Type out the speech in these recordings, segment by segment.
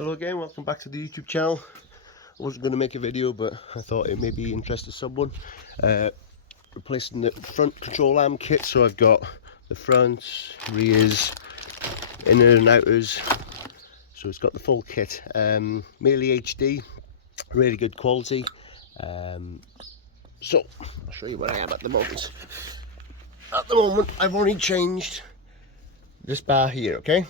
Hello again, welcome back to the YouTube channel. I wasn't going to make a video, but I thought it may be interest to someone. Replacing the front control arm kit, so I've got the fronts, rears, inner and outers, so it's got the full kit. Merely HD, really good quality. So I'll show you where I am at the moment. At the moment I've only changed this bar here, okay?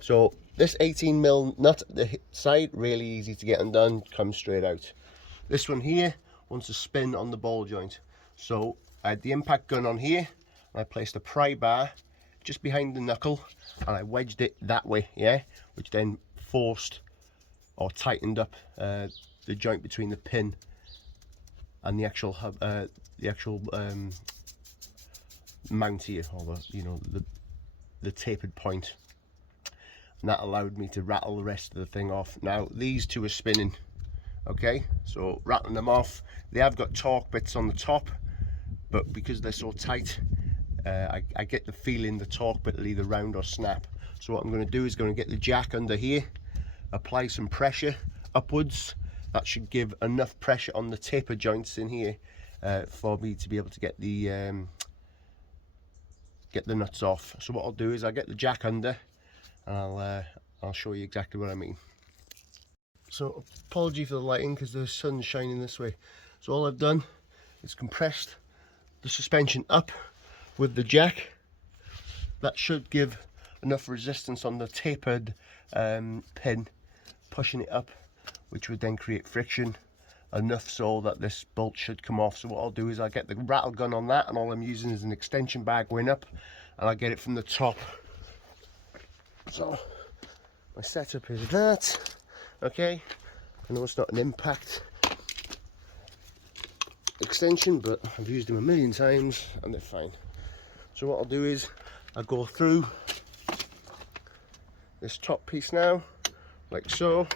So this 18mm nut at the side, really easy to get undone, comes straight out. This one here wants to spin on the ball joint. So I had the impact gun on here, and I placed a pry bar just behind the knuckle, and I wedged it that way, yeah, which then forced or tightened up the joint between the pin and the actual mount here, or the tapered point. And that allowed me to rattle the rest of the thing off. Now these two are spinning, okay, so rattling them off. They have got torque bits on the top, but because they're so tight, I get the feeling the torque bit will either round or snap. So what I'm going to do is going to get the jack under here, apply some pressure upwards. That should give enough pressure on the taper joints in here for me to be able to get the nuts off. So what I'll do is I'll get the jack under, and I'll show you exactly what I mean. So apology for the lighting because the sun's shining this way. So all I've done is compressed the suspension up with the jack. That should give enough resistance on the tapered pin, pushing it up, which would then create friction enough so that this bolt should come off. So what I'll do is I'll get the rattle gun on that, and all I'm using is an extension bar going up, and I'll get it from the top. So my setup is that, okay. I know it's not an impact extension, but I've used them a million times and they're fine. So what I'll do is I'll go through this top piece now, like so,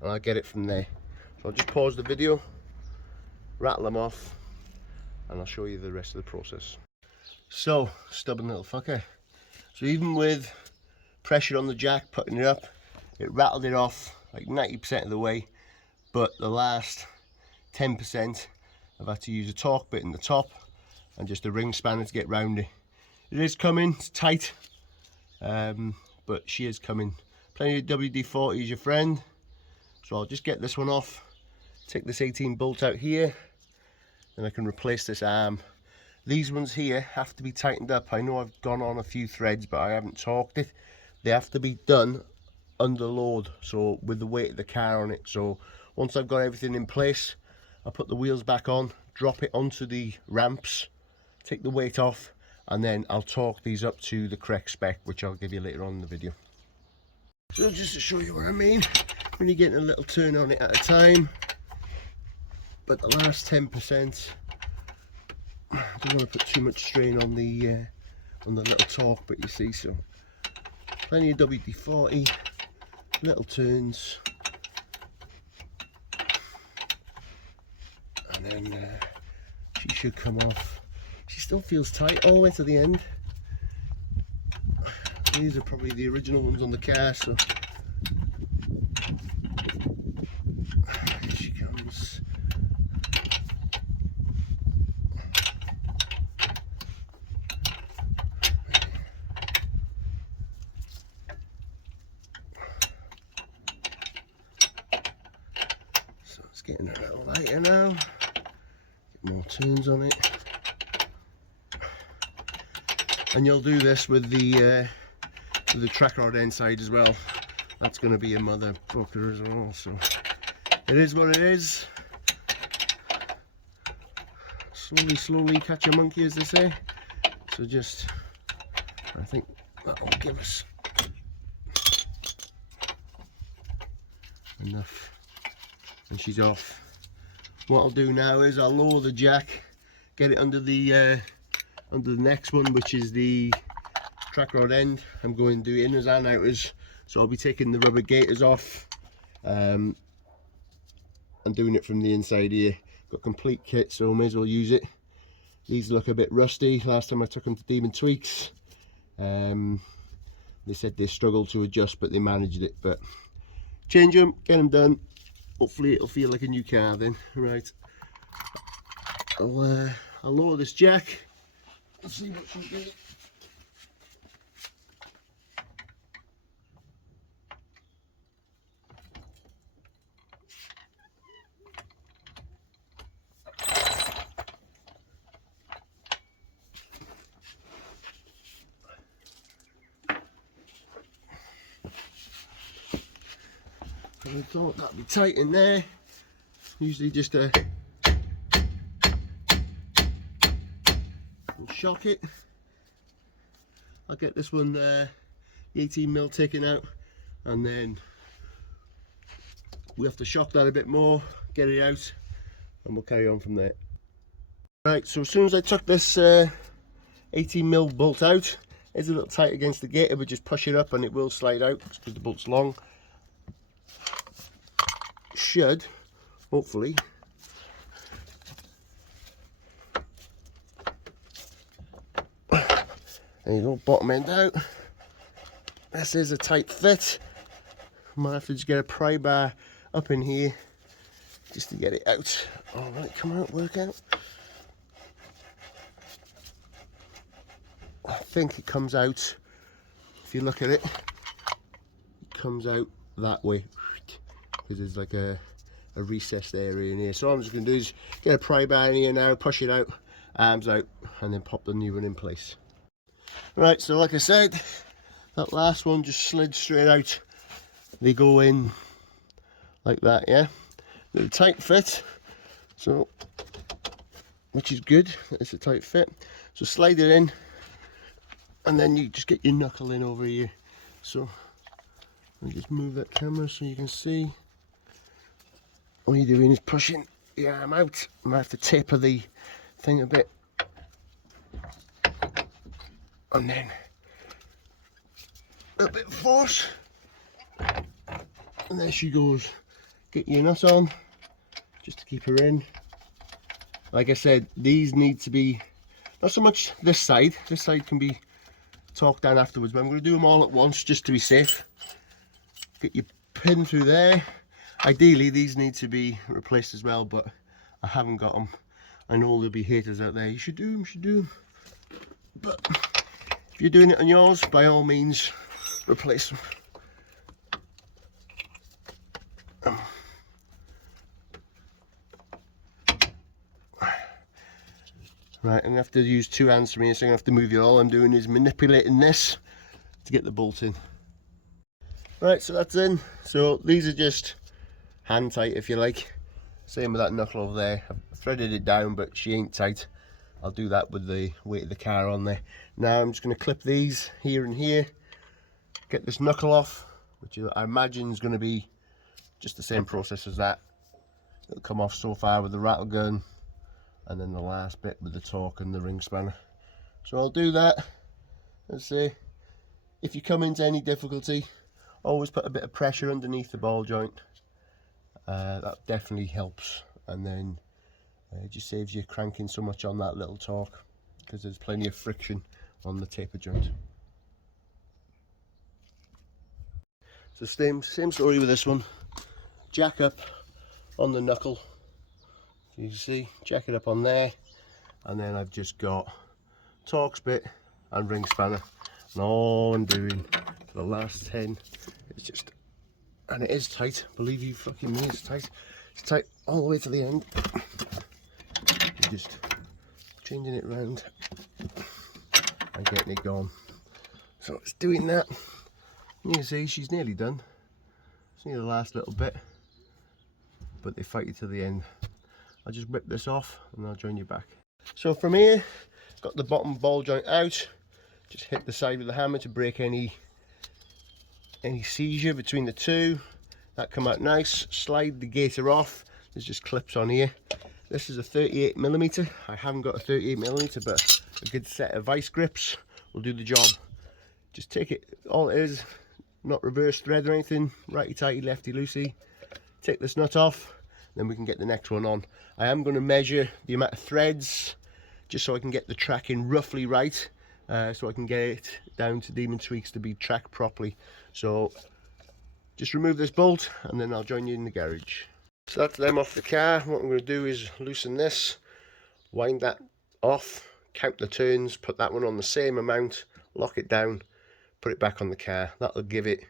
and I'll get it from there. So I'll just pause the video, rattle them off, and I'll show you the rest of the process. So, stubborn little fucker. So even with pressure on the jack, putting it up, it rattled it off like 90% of the way, but the last 10% I've had to use a torque bit in the top and just a ring spanner to get round it. It is coming, it's tight, but she is coming. Plenty of WD-40 is your friend. So I'll just get this one off, take this 18 bolt out here, and I can replace this arm. These ones here have to be tightened up. I know I've gone on a few threads, but I haven't torqued it. They have to be done under load, so with the weight of the car on it. So once I've got everything in place, I'll put the wheels back on, drop it onto the ramps, take the weight off, and then I'll torque these up to the correct spec, which I'll give you later on in the video. So just to show you what I mean, when you're getting a little turn on it at a time, but the last 10%, I don't want to put too much strain on the little torque bit, you see. So plenty of WD-40, little turns, and then she should come off. She still feels tight all the way to the end. These are probably the original ones on the car, so here she comes. So it's getting a little lighter now. Get more turns on it. And you'll do this with the track rod inside as well. That's going to be a motherfucker as well. So it is what it is. Slowly catch a monkey, as they say. So just, I think that'll give us enough. And she's off. What I'll do now is I'll lower the jack, get it under the next one, which is the track rod end. I'm going to do inners and outers, so I'll be taking the rubber gaiters off and doing it from the inside here. Got complete kit, so may as well use it. These look a bit rusty. Last time I took them to Demon Tweaks, they said they struggled to adjust, but they managed it. But change them, get them done. Hopefully it'll feel like a new car then. Right, I'll lower this jack. Let's see what she'll do. I thought that'd be tight in there. Usually just shock it. I'll get this one the 18mm taken out, and then we have to shock that a bit more, get it out, and we'll carry on from there. Right, so as soon as I took this 18mm bolt out, it's a little tight against the gator, but just push it up and it will slide out because the bolt's long. Should hopefully there you go, bottom end out. This is a tight fit. Might have to just get a pry bar up in here just to get it out. All right, come out, work out. I think it comes out, if you look at it, it comes out that way because there's like a recessed area in here. So all I'm just going to do is get a pry bar in here now, push it out, arms out, and then pop the new one in place. Right, so like I said, that last one just slid straight out. They go in like that, yeah. They're a tight fit, so which is good. It's a tight fit. So slide it in, and then you just get your knuckle in over here. So let me just move that camera so you can see. All you're doing is pushing the arm out. I might have to taper the thing a bit, and then a bit of force, and there she goes. Get your nut on just to keep her in. Like I said, these need to be, not so much this side can be torqued down afterwards, but I'm going to do them all at once just to be safe. Get your pin through there. Ideally these need to be replaced as well, but I haven't got them. I know there'll be haters out there, you should do them, you should do them. But if you're doing it on yours, by all means replace them. Right, I'm going to have to use two hands for me, so I'm going to have to move you. All I'm doing is manipulating this to get the bolt in. Right, so that's in. So these are just hand tight, if you like. Same with that knuckle over there. I've threaded it down, but she ain't tight. I'll do that with the weight of the car on there. Now I'm just going to clip these here and here. Get this knuckle off, which I imagine is going to be just the same process as that. It'll come off so far with the rattle gun, and then the last bit with the torque and the ring spanner. So I'll do that. Let's see. If you come into any difficulty, always put a bit of pressure underneath the ball joint. That definitely helps, and then it just saves you cranking so much on that little torque, because there's plenty of friction on the taper joint. So same story with this one. Jack up on the knuckle. You can see, jack it up on there, and then I've just got Torx bit and ring spanner, and all I'm doing for the last 10 is just, and it is tight, believe you fucking me, it's tight all the way to the end. You're just changing it round and getting it gone. So it's doing that. You can see she's nearly done. It's near the last little bit, but they fight you to the end. I'll just whip this off and I'll join you back. So from here, got the bottom ball joint out. Just hit the side with the hammer to break any seizure between the two. That come out nice. Slide the gaiter off. There's just clips on here. This is a 38mm. I haven't got a 38mm, but a good set of vice grips will do the job. Just take it, all it is, not reverse thread or anything, righty tighty, lefty loosey. Take this nut off, then we can get the next one on. I am going to measure the amount of threads just so I can get the tracking roughly right, so I can get it down to Demon Tweaks to be tracked properly. So just remove this bolt and then I'll join you in the garage. So that's them off the car. What I'm going to do is loosen this, wind that off, count the turns, put that one on the same amount, lock it down, put it back on the car. That'll give it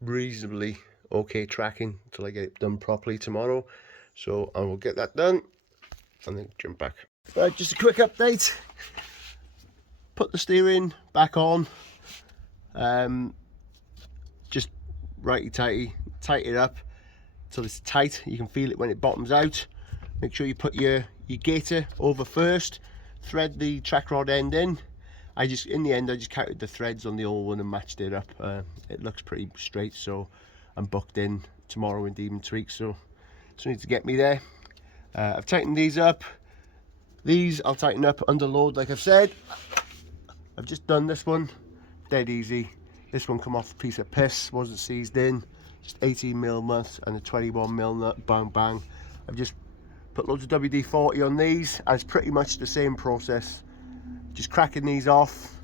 reasonably okay tracking until I get it done properly tomorrow. So I will get that done and then jump back. Right, just a quick update. Put the steering back on. Just righty-tighty, tighten it up till it's tight. You can feel it when it bottoms out. Make sure you put your gaiter over first. Thread the track rod end in. In the end I just counted the threads on the old one and matched it up. It looks pretty straight, so I'm booked in tomorrow in Demon Tweaks, so just need to get me there. I've tightened these up. These I'll tighten up under load like I've said. I've just done this one, dead easy. This one come off a piece of piss, wasn't seized in. Just 18mm nut and a 21mm nut, bang bang. I've just put loads of WD-40 on these, and it's pretty much the same process. Just cracking these off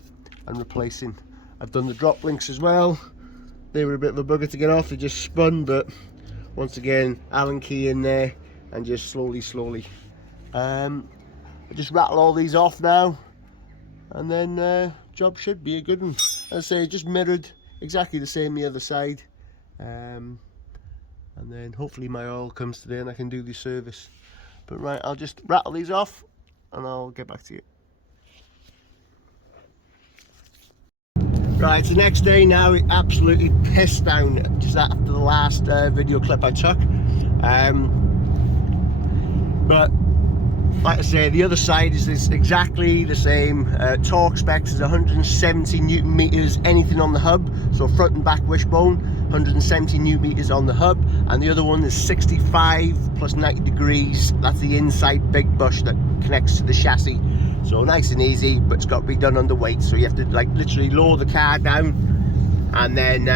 and replacing. I've done the drop links as well. They were a bit of a bugger to get off, they just spun, but once again, Allen key in there and just slowly. I just rattle all these off now, and then job should be a good one. As I say, just mirrored exactly the same the other side, and then hopefully my oil comes today and I can do the service. But right, I'll just rattle these off and I'll get back to you. Right, it's the next day now. It absolutely pissed down just after the last video clip I took. But like I say, the other side is exactly the same. Torque specs is 170 Newton meters, anything on the hub. So front and back wishbone, 170 Newton meters on the hub. And the other one is 65 plus 90 degrees. That's the inside big bush that connects to the chassis. So nice and easy, but it's got to be done under weight. So you have to like literally lower the car down and then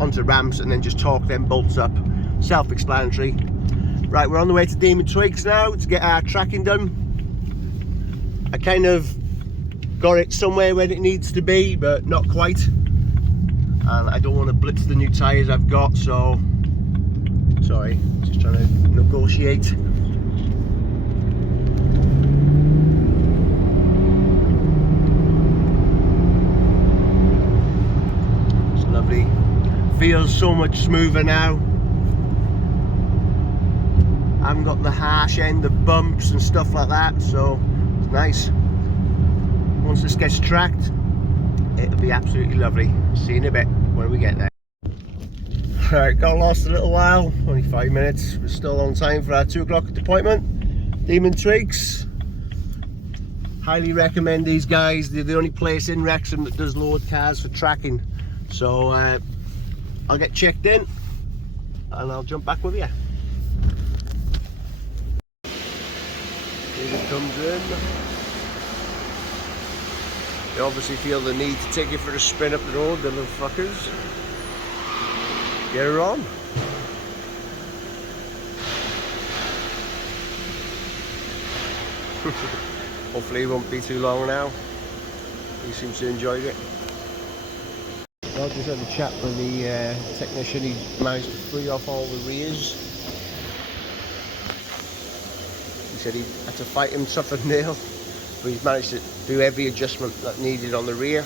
onto ramps and then just torque them bolts up. Self-explanatory. Right, we're on the way to Demon Tweaks now to get our tracking done. I kind of got it somewhere where it needs to be, but not quite. And I don't want to blitz the new tyres I've got, so sorry, just trying to negotiate. It's lovely. Feels so much smoother now. I haven't got the harsh end of bumps and stuff like that, so it's nice. Once this gets tracked, it'll be absolutely lovely. See you in a bit when we get there. Alright, got lost a little while, only 5 minutes. We're still on time for our 2 o'clock appointment. Demon Tweaks. Highly recommend these guys. They're the only place in Wrexham that does load cars for tracking. So I'll get checked in and I'll jump back with you. Here it comes in. They obviously feel the need to take you for a spin up the road, the little fuckers. Get her on. Hopefully it won't be too long now. He seems to enjoy it. I'll just have a chat with the technician. He managed to free off all the rears. He said he had to fight him tooth and nail, but he's managed to do every adjustment that needed on the rear,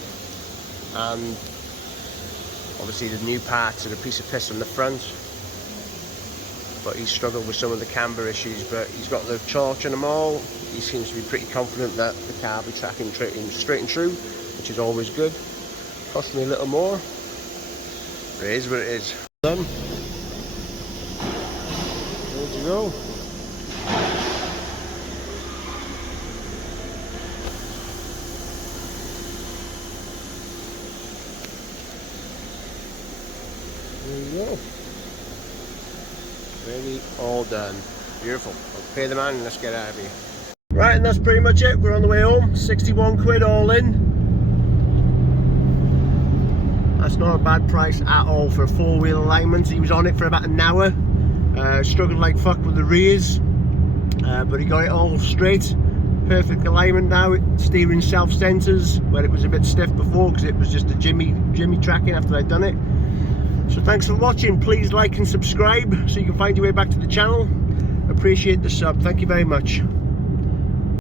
and obviously the new parts are a piece of piss on the front, but he's struggled with some of the camber issues, but he's got the torch in them all. He seems to be pretty confident that the car will be tracking straight and true, which is always good. Cost me a little more, but it is what it is. Done. There you go. There you go. Ready, all done. Beautiful. I'll pay the man and let's get out of here. Right, and that's pretty much it. We're on the way home. 61 quid all in. That's not a bad price at all for a 4-wheel alignment. He was on it for about an hour. Struggled like fuck with the rears, but he got it all straight. perfect alignment now. Steering self centers where it was a bit stiff before because it was just a jimmy tracking after I'd done it. So thanks for watching. Please like and subscribe so you can find your way back to the channel. Appreciate the sub. Thank you very much.